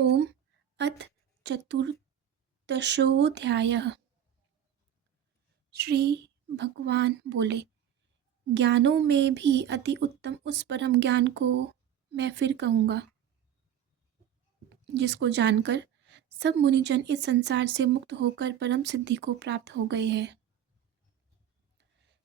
ओम। अथ चतुर्दशोऽध्यायः। श्री भगवान बोले, ज्ञानों में भी अति उत्तम उस परम ज्ञान को मैं फिर कहूँगा, जिसको जानकर सब मुनिजन इस संसार से मुक्त होकर परम सिद्धि को प्राप्त हो गए हैं।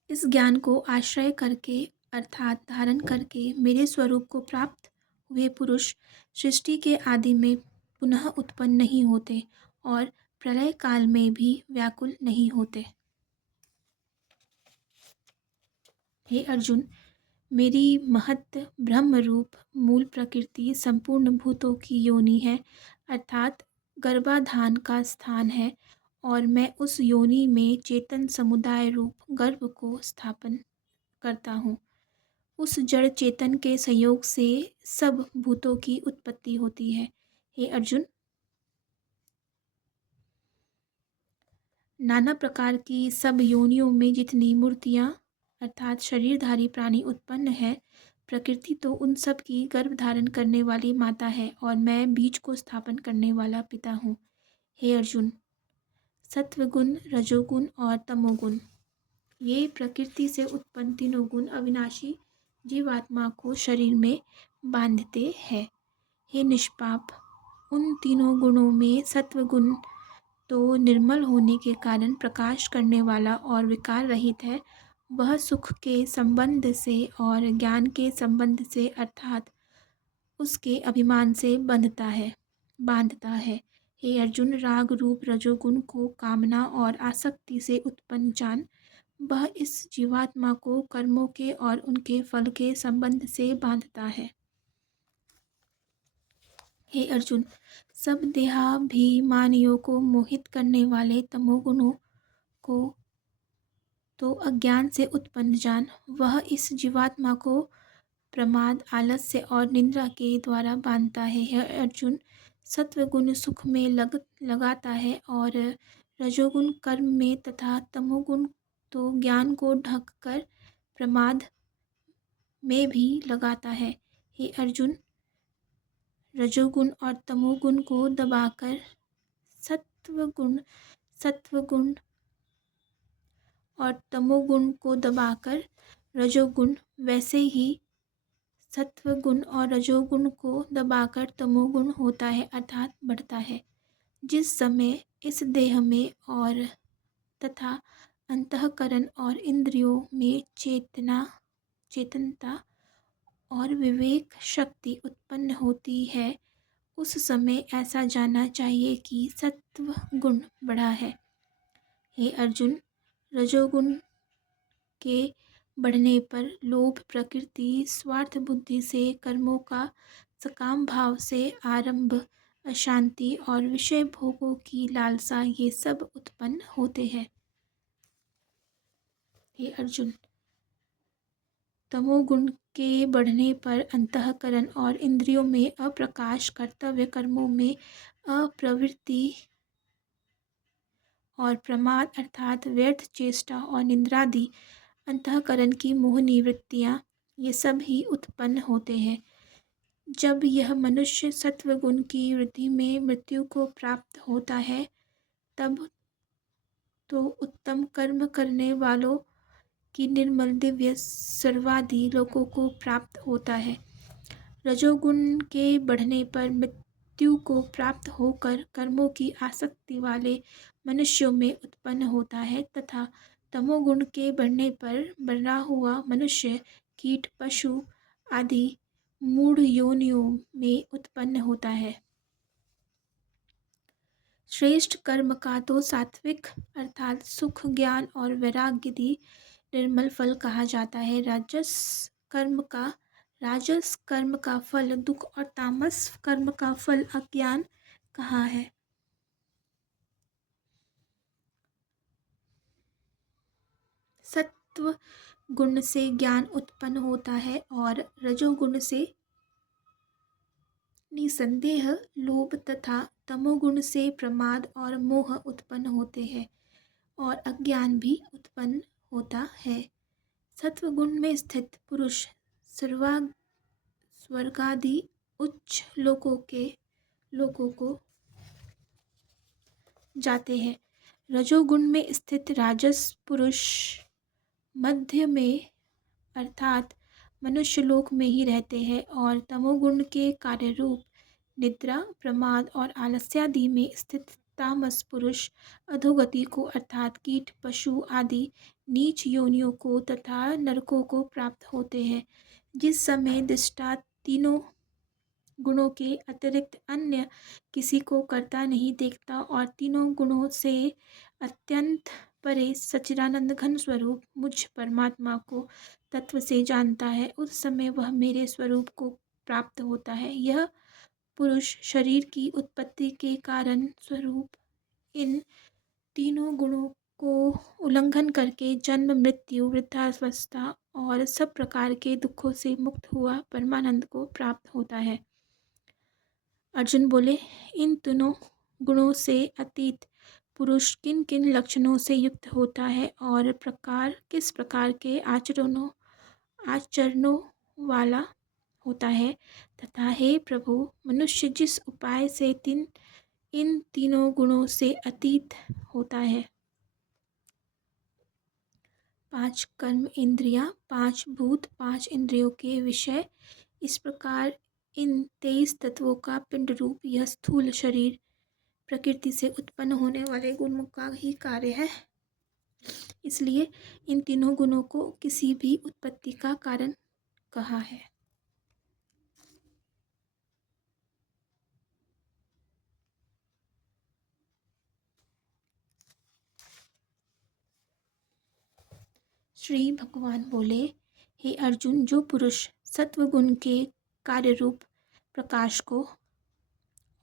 इस ज्ञान को आश्रय करके अर्थात धारण करके मेरे स्वरूप को प्राप्त हुए पुरुष सृष्टि के आदि में पुनः उत्पन्न नहीं होते और प्रलय काल में भी व्याकुल नहीं होते। हे अर्जुन, मेरी महत् ब्रह्म रूप मूल प्रकृति संपूर्ण भूतों की योनि है, अर्थात गर्भाधान का स्थान है, और मैं उस योनि में चेतन समुदाय रूप गर्भ को स्थापन करता हूँ। उस जड़ चेतन के संयोग से सब भूतों की उत्पत्ति होती है। हे अर्जुन, नाना प्रकार की सब योनियों में जितनी मूर्तियाँ अर्थात शरीरधारी प्राणी उत्पन्न है, प्रकृति तो उन सब की गर्भ धारण करने वाली माता है और मैं बीज को स्थापन करने वाला पिता हूँ। हे अर्जुन, सत्वगुण, रजोगुण और तमोगुण, ये प्रकृति से उत्पन्न तीनों गुण अविनाशी जीवात्मा को शरीर में बांधते हैं। हे निष्पाप, उन तीनों गुणों में सत्वगुण तो निर्मल होने के कारण प्रकाश करने वाला और विकार रहित है। वह सुख के संबंध से और ज्ञान के संबंध से अर्थात उसके अभिमान से बांधता है। हे अर्जुन, राग रूप रजोगुण को कामना और आसक्ति से उत्पन्न जान। वह इस जीवात्मा को कर्मों के और उनके फल के संबंध से बांधता है। हे अर्जुन, सब देहाभिमानियों को मोहित करने वाले तमोगुणों को तो अज्ञान से उत्पन्न जान। वह इस जीवात्मा को प्रमाद, आलस्य और निंद्रा के द्वारा बांधता है। हे अर्जुन, सत्वगुण सुख में लगाता है और रजोगुण कर्म में तथा तमोगुण तो ज्ञान को ढक कर प्रमाद में भी लगाता है। हे अर्जुन, रजोगुण और तमोगुण को दबाकर सत्वगुण और तमोगुण को दबाकर रजोगुण, वैसे ही सत्वगुण और रजोगुण को दबाकर तमोगुण होता है अर्थात बढ़ता है। जिस समय इस देह में और तथा अंतःकरण और इंद्रियों में चेतनता और विवेक शक्ति उत्पन्न होती है, उस समय ऐसा जानना चाहिए कि सत्व गुण बढ़ा है। हे अर्जुन, रजोगुण के बढ़ने पर लोभ, प्रकृति, स्वार्थ बुद्धि से कर्मों का सकाम भाव से आरंभ, अशांति और विषय भोगों की लालसा, ये सब उत्पन्न होते हैं। हे अर्जुन, तमोगुण के बढ़ने पर अंतःकरण और इंद्रियों में अप्रकाश, कर्तव्य कर्मों में अप्रवृत्ति और प्रमाद अर्थात व्यर्थ चेष्टा और निंद्रादि अंतःकरण की मोहनी वृत्तियाँ, ये सब ही उत्पन्न होते हैं। जब यह मनुष्य सत्वगुण की वृद्धि में मृत्यु को प्राप्त होता है, तब तो उत्तम कर्म करने वालों की निर्मल दिव्य सर्वादि लोकों को प्राप्त होता है। रजोगुण के बढ़ने पर मृत्यु को प्राप्त होकर कर्मों की आसक्ति वाले मनुष्यों में उत्पन्न होता है तथा तमोगुण के बढ़ने पर बना हुआ मनुष्य कीट, पशु आदि मूढ़ योनियों में उत्पन्न होता है। श्रेष्ठ कर्म का तो सात्विक अर्थात सुख, ज्ञान और वैराग्य निर्मल फल कहा जाता है। राजस कर्म का फल दुख और तामस कर्म का फल अज्ञान कहा है। सत्व गुण से ज्ञान उत्पन्न होता है और रजोगुण से निसंदेह लोभ तथा तमोगुण से प्रमाद और मोह उत्पन्न होते हैं और अज्ञान भी उत्पन्न होता है। सत्वगुण में स्थित पुरुष स्वर्गादि उच्च लोकों के लोगों को जाते हैं। रजोगुण में स्थित राजस पुरुष मध्य में अर्थात मनुष्य लोक में ही रहते हैं और तमोगुण के कार्य रूप निद्रा, प्रमाद और आलस्यादि में स्थित तामस पुरुष अधोगति को अर्थात कीट, पशु आदि नीच योनियों को तथा नरकों को प्राप्त होते हैं। जिस समय दृष्टा तीनों गुणों के अतिरिक्त अन्य किसी को करता नहीं देखता और तीनों गुणों से अत्यंत परे सच्चिदानंद घन स्वरूप मुझ परमात्मा को तत्व से जानता है, उस समय वह मेरे स्वरूप को प्राप्त होता है। यह पुरुष शरीर की उत्पत्ति के कारण स्वरूप इन तीनों गुणों को उल्लंघन करके जन्म, मृत्यु, वृद्धावस्था और सब प्रकार के दुखों से मुक्त हुआ परमानंद को प्राप्त होता है। अर्जुन बोले, इन तीनों गुणों से अतीत पुरुष किन किन लक्षणों से युक्त होता है और किस प्रकार के आचरणों वाला होता है, तथा हे प्रभु, मनुष्य जिस उपाय से इन तीनों गुणों से अतीत होता है। 5 कर्म इंद्रियां, 5 भूत, 5 इंद्रियों के विषय, इस प्रकार इन 23 तत्वों का पिंड रूप यह स्थूल शरीर प्रकृति से उत्पन्न होने वाले गुणों का ही कार्य है। इसलिए इन तीनों गुणों को किसी भी उत्पत्ति का कारण कहा है। श्री भगवान बोले, हे अर्जुन, जो पुरुष सत्वगुण के कार्य रूप प्रकाश को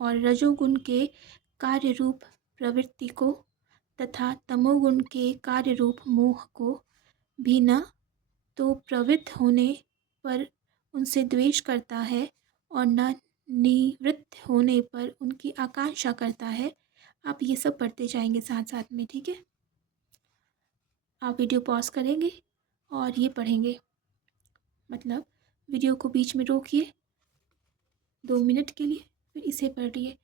और रजोगुण के कार्य रूप प्रवृत्ति को तथा तमोगुण के कार्य रूप मोह को भी न तो प्रवृत्त होने पर उनसे द्वेष करता है और न निवृत्त होने पर उनकी आकांक्षा करता है। आप ये सब पढ़ते जाएंगे साथ साथ में, ठीक है। आप वीडियो पॉज करेंगे और ये पढ़ेंगे, मतलब वीडियो को बीच में रोकिए 2 मिनट के लिए, फिर इसे पढ़िए,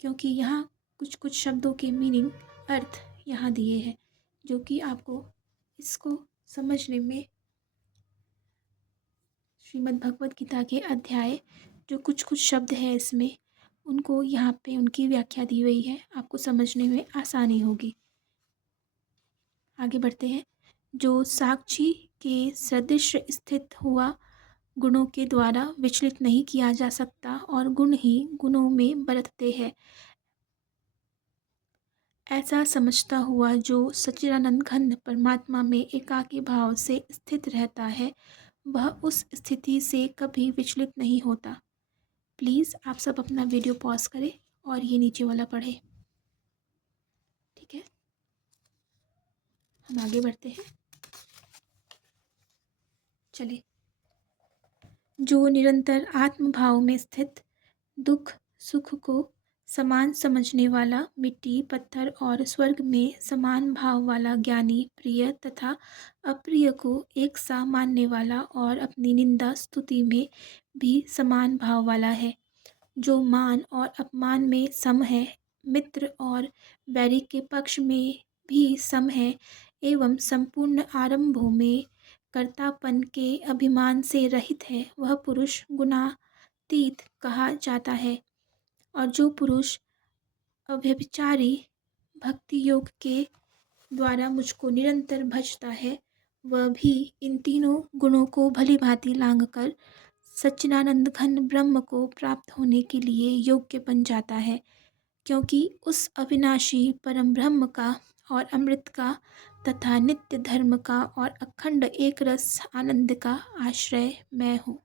क्योंकि यहाँ कुछ कुछ शब्दों के मीनिंग, अर्थ यहाँ दिए हैं जो कि आपको इसको समझने में श्रीमद् भगवद गीता के अध्याय जो कुछ कुछ शब्द है इसमें, उनको यहाँ पे उनकी व्याख्या दी हुई है, आपको समझने में आसानी होगी। आगे बढ़ते हैं। जो साक्षी के सदृश स्थित हुआ गुणों के द्वारा विचलित नहीं किया जा सकता और गुण ही गुणों में बरतते हैं, ऐसा समझता हुआ जो सच्चिदानंद घन परमात्मा में एकाकी भाव से स्थित रहता है, वह उस स्थिति से कभी विचलित नहीं होता। प्लीज़ आप सब अपना वीडियो पॉज करें और ये नीचे वाला पढ़ें, ठीक है। हम आगे बढ़ते हैं, चलिए। जो निरंतर आत्म भाव में स्थित, दुख सुख को समान समझने वाला, मिट्टी पत्थर और स्वर्ग में समान भाव वाला ज्ञानी, प्रिय तथा अप्रिय को एक सा मानने वाला और अपनी निंदा स्तुति में भी समान भाव वाला है, जो मान और अपमान में सम है, मित्र और बैरी के पक्ष में भी सम है, एवं संपूर्ण आरंभों में कर्तापन के अभिमान से रहित है, वह पुरुष गुणातीत कहा जाता है। और जो पुरुष अव्यभिचारी भक्ति योग के द्वारा मुझको निरंतर भजता है, वह भी इन तीनों गुणों को भली भांति लांघ कर सच्चिदानंद घन ब्रह्म को प्राप्त होने के लिए योग्य बन जाता है, क्योंकि उस अविनाशी परम ब्रह्म का और अमृत का तथा नित्य धर्म का और अखंड एक रस आनंद का आश्रय मैं हूँ।